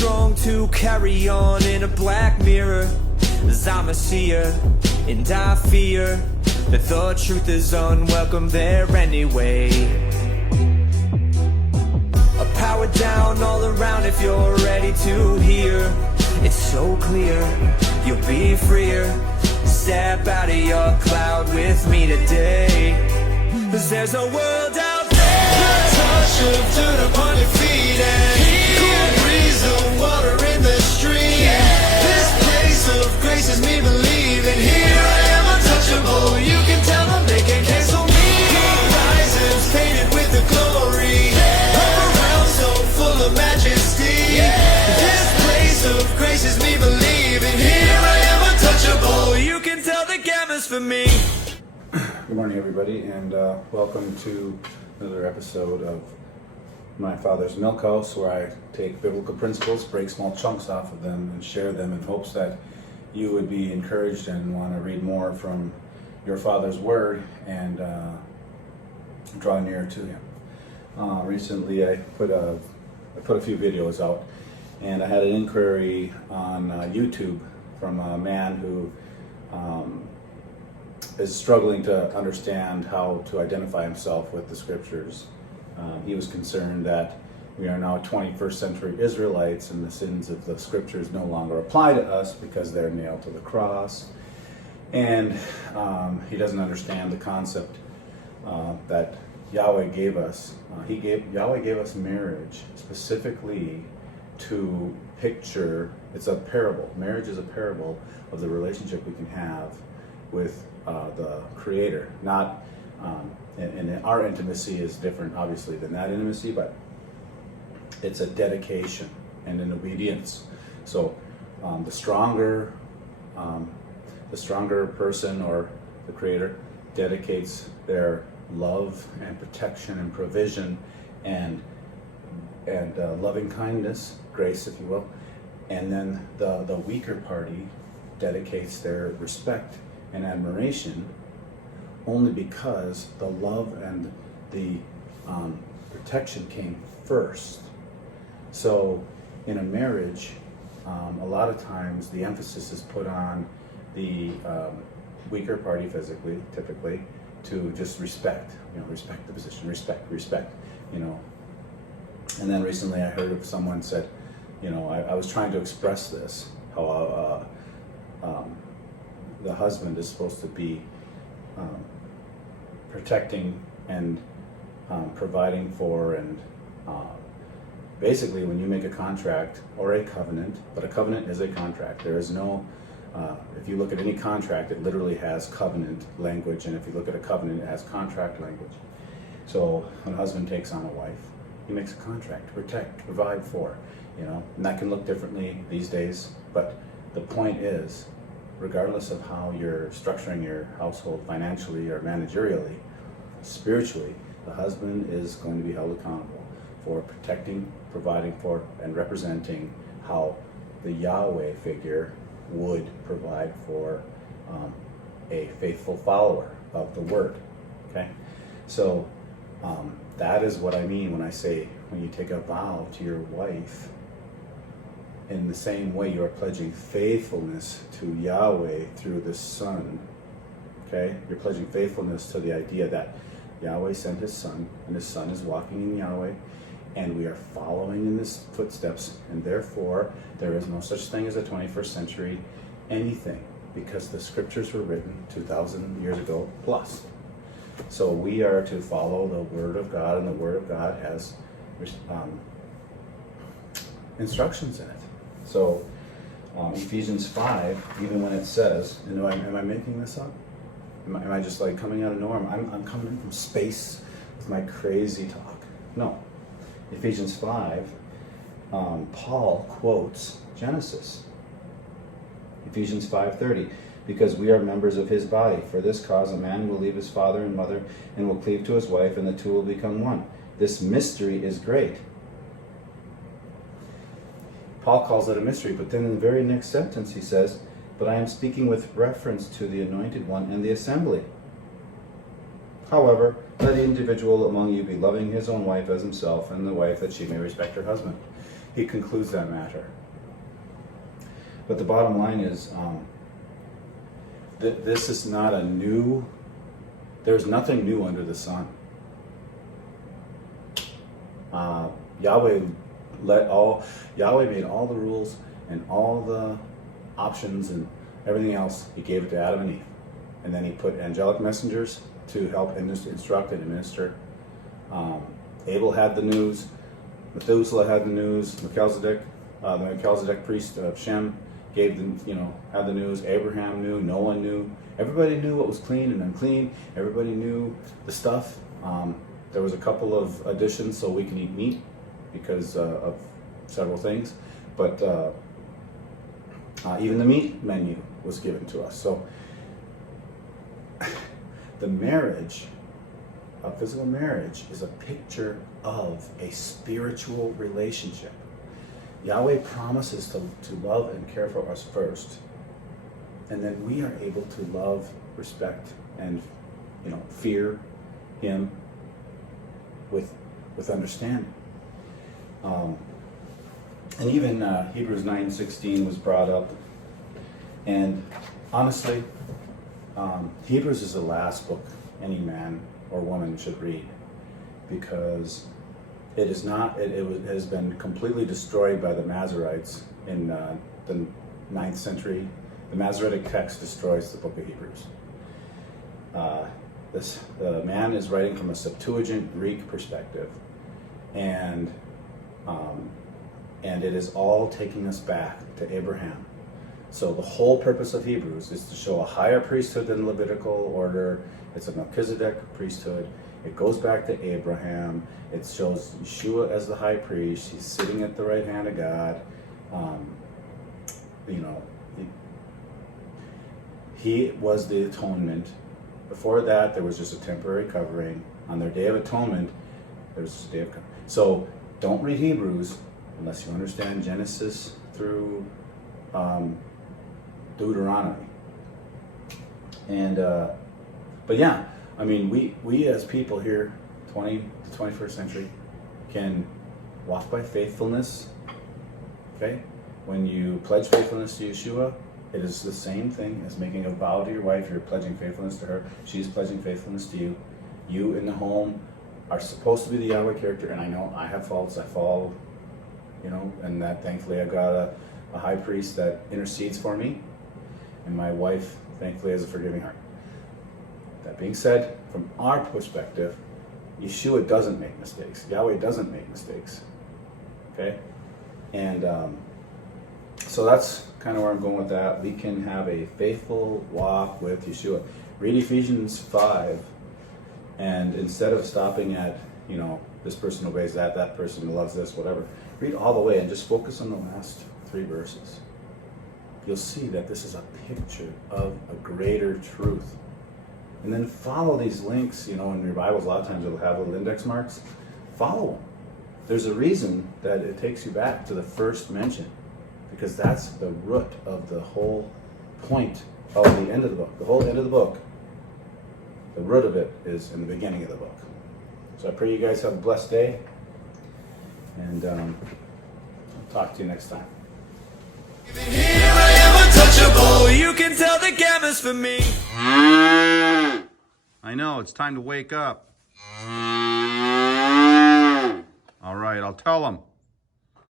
strong to carry on in a black mirror, as I'm a seer, and I fear that the truth is unwelcome there anyway. A power down all around if you're ready to hear. It's so clear, you'll be freer. Step out of your cloud with me today, 'cause there's a world out there. The touch of dirt upon your feet and cool breeze of water in the stream. This place of grace is me believing. Here I am untouchable. You can tell them they can cancel me. Horizons painted with the glory of a realm so full of majesty. This place of grace is me believing. Here I am untouchable. You can tell the gamma's for me. Good morning, everybody, and welcome to another episode of My Father's Milk House, where I take biblical principles, break small chunks off of them, and share them in hopes that you would be encouraged and want to read more from your Father's Word and draw near to Him. Recently, I put a few videos out, and I had an inquiry on YouTube from a man who is struggling to understand how to identify himself with the Scriptures. He was concerned that we are now 21st century Israelites and the sins of the Scriptures no longer apply to us because they're nailed to the cross. And he doesn't understand the concept that Yahweh gave us. Yahweh gave us marriage specifically to picture, it's a parable. Marriage is a parable of the relationship we can have with the Creator. Not, and our intimacy is different, obviously, than that intimacy, but it's a dedication and an obedience. So the stronger person or the Creator dedicates their love and protection and provision and loving kindness, grace, if you will, and then the weaker party dedicates their respect and admiration only because the love and the protection came first. So in a marriage, a lot of times the emphasis is put on the weaker party physically, typically, to just respect, respect the position, respect, And then recently I heard of someone said, I was trying to express this, how the husband is supposed to be protecting and providing for, and basically when you make a contract or a covenant, but a covenant is a contract. There is no, if you look at any contract, it literally has covenant language, and if you look at a covenant, it has contract language. So when a husband takes on a wife, he makes a contract to protect, to provide for, and that can look differently these days, but the point is, regardless of how you're structuring your household financially or managerially, spiritually, the husband is going to be held accountable for protecting, providing for, and representing how the Yahweh figure would provide for a faithful follower of the Word. Okay? So that is what I mean when I say, when you take a vow to your wife, in the same way you are pledging faithfulness to Yahweh through the Son. Okay? You're pledging faithfulness to the idea that Yahweh sent His Son, and His Son is walking in Yahweh, and we are following in His footsteps, and therefore there is no such thing as a 21st century anything, because the Scriptures were written 2,000 years ago plus. So we are to follow the Word of God, and the Word of God has instructions in it. So Ephesians 5, even when it says, am I making this up? Am I just like coming out of norm? I'm coming in from space with my crazy talk. No. Ephesians 5, Paul quotes Genesis. Ephesians 5:30, because we are members of His body. For this cause a man will leave his father and mother and will cleave to his wife, and the two will become one. This mystery is great. Paul calls it a mystery, but then in the very next sentence he says, but I am speaking with reference to the Anointed One and the assembly. However, let the individual among you be loving his own wife as himself, and the wife that she may respect her husband. he concludes that matter. But the bottom line is, this is not a new, there's nothing new under the sun. Yahweh made all the rules and all the options and everything else. He gave it to Adam and Eve. And then he put angelic messengers to help instruct and administer. Abel had the news. Methuselah had the news. Melchizedek, the Melchizedek priest of Shem, gave them, had the news. Abraham knew. Noah knew. Everybody knew what was clean and unclean. Everybody knew the stuff. There was a couple of additions so we can eat meat because of several things, but even the meat menu was given to us. So the marriage, a physical marriage, is a picture of a spiritual relationship. Yahweh promises to love and care for us first, and then we are able to love, respect, and fear Him with understanding. And even Hebrews 9:16 was brought up, and honestly, Hebrews is the last book any man or woman should read, because it has been completely destroyed by the Masoretes in the 9th century. The Masoretic text destroys the book of Hebrews. The man is writing from a Septuagint Greek perspective, and it is all taking us back to Abraham. So the whole purpose of Hebrews is to show a higher priesthood than the Levitical order. It's a Melchizedek priesthood. It goes back to Abraham. It shows Yeshua as the high priest. He's sitting at the right hand of God. He was the atonement. Before that, there was just a temporary covering. On their Day of Atonement, there's a day of covering. So don't read Hebrews unless you understand Genesis through Deuteronomy. And but yeah, I mean, we as people here, the 21st century, can walk by faithfulness. Okay, when you pledge faithfulness to Yeshua, it is the same thing as making a vow to your wife. You're pledging faithfulness to her. She's pledging faithfulness to you. You in the home are supposed to be the Yahweh character, and I know I have faults. I fall, and that thankfully I've got a high priest that intercedes for me, and my wife thankfully has a forgiving heart. That being said, from our perspective, Yeshua doesn't make mistakes. Yahweh doesn't make mistakes. Okay? And so that's kind of where I'm going with that. We can have a faithful walk with Yeshua. Read Ephesians 5, and instead of stopping at, this person obeys that person loves this, whatever, read all the way and just focus on the last 3 verses. You'll see that this is a picture of a greater truth. And then follow these links. In your Bibles, a lot of times it'll have little index marks. Follow them. There's a reason that it takes you back to the first mention, because that's the root of the whole point of the end of the book. The whole end of the book, the root of it is in the beginning of the book. So I pray you guys have a blessed day, and I'll talk to you next time. Here I am untouchable. You can tell the gamma's for me. I know, it's time to wake up. All right, I'll tell them.